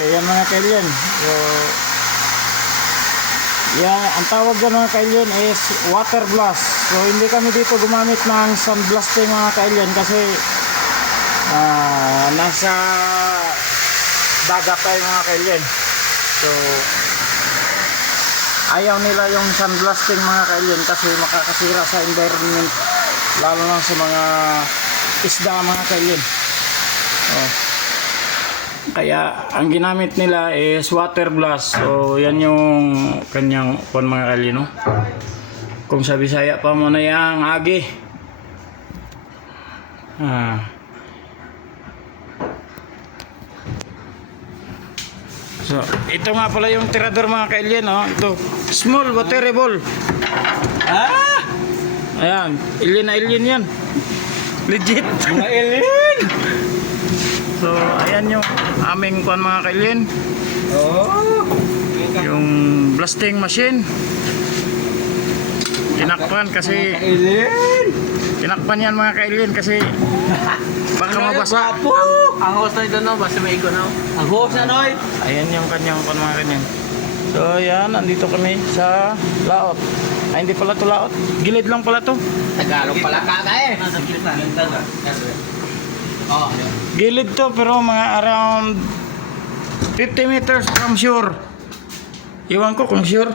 Kaya mga kailin. So, yan, ang tawag dyan mga kailin is water blast. So hindi kami dito gumamit ng sandblasting mga kailin kasi nasa dagat tayo mga kailin. So ayaw nila yung sandblasting mga kailin kasi makakasira sa environment, lalo na sa mga isda mga kailin. Kaya ang ginamit nila is water blast. So yan yung kanyang mga kailin, no? Kung sa Bisaya pa mo na yang agi. So ito nga pala yung tirador mga kailin, no? Ito small waterable. Ayan, alien na alien yan. Legit mga alien. So ayan yung aming mga kailin. Yung blasting machine. Tinakpan kasi tinakpan yan mga kailin kasi baka mabasa. Ang host na doon, basta may iko na. Ang host na noy. Ayan yung kanyang mga kailin. So ayan, nandito kami sa laot. Ay hindi pala to laot, gilid lang pala to. Tagalog pala ka eh. Gilid to pero mga around 50 meters from shore. Iwan ko kung sure.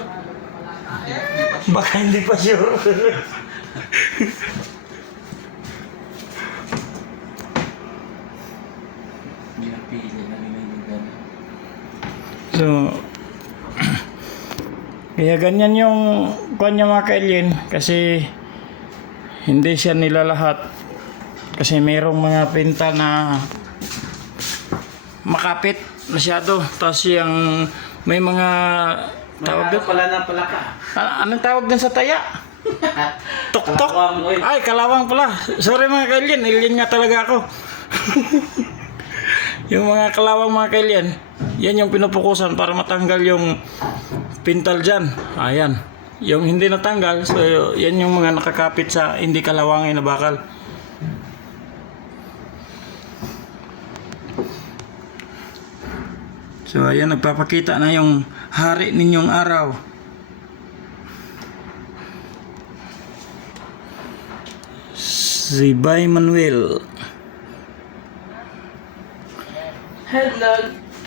Baka hindi pa sure. So kaya ganyan yung kanya mga kailin kasi hindi siya nilalahat kasi mayroong mga pinta na makapit masyado, tapos yung may mga tawag doon pala na pala ka. anong tawag doon sa taya? Tok-tok? Ay, kalawang pala. Sorry mga kailin, alien nga talaga ako. Yung mga kalawang mga kailin, yan yung pinupukusan para matanggal yung pintal dyan. Ayan. Yung hindi natanggal, so yan yung mga nakakapit sa hindi kalawangin na bakal. So ayan, nagpapakita na yung hari ninyong araw. Si Bay Manuel. Hello.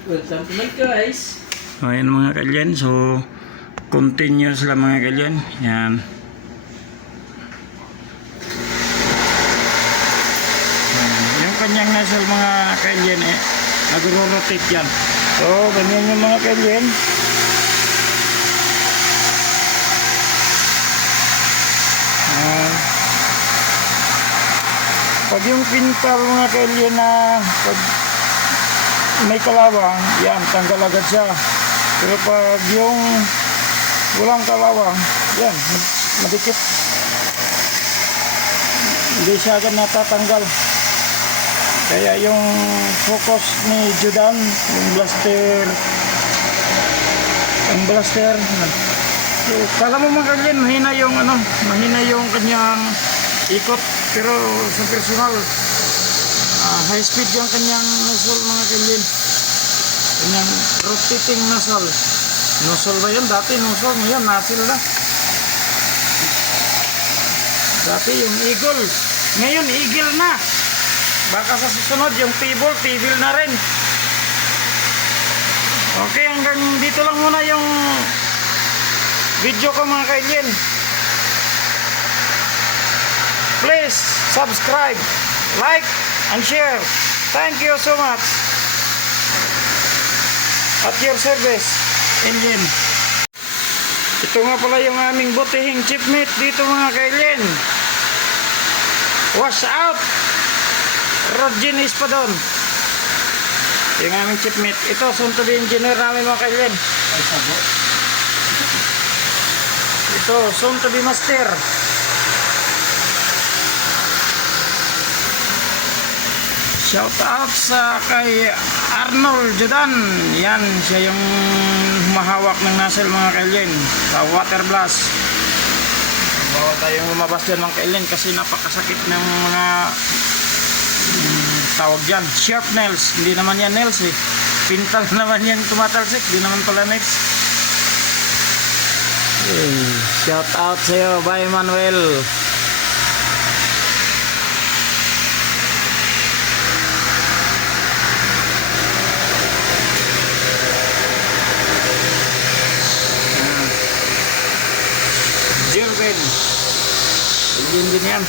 Welcome to my guys. So ayan mga kailin, so continuous lang mga kailin. Yan. Yung kanyang nasal mga kailin nagro-rotate yan. So ganyan yung mga kailin. Pag yung pintal mga kailin na pag may kalawang, yan, tanggal agad siya. Pero pag yung walang kalawang, yan, madikit. Hindi siya agad natatanggal. Kaya yung focus ni Judan, yung blaster, so, kala mo mga kailin, mahina yung kanyang ikot. Pero sa personal, high speed yung kanyang nozzle mga kailin. Kanyang rotating nozzle. Nozzle ba yun? Dati nozzle, ngayon nozzle na. Dati yung eagle, ngayon eagle na. Baka sa susunod yung table na rin. Okay, hanggang dito lang muna yung video ko mga kailin. Please subscribe, like, and share. Thank you so much. At your service, engine. Ito nga pala yung aming butihing chipmate dito mga kailin. Wash out! Rodgin Espadon. Yung aming chipmate. Ito, soon to be engineer namin mga kailin. Ito, soon to be master. Shout out sa kay Arnold Judan. Yan, siya yung humahawak ng nozzle mga kailin sa water blast. Bawal tayong lumabas dyan mga kailin kasi napakasakit ng mga tawag dyan, sharp nails. Hindi naman yan nails eh. Pintang naman yung tumatalsik, di naman pala next. Shout out sa'yo, bye Manuel. Jervin. Yun din yan.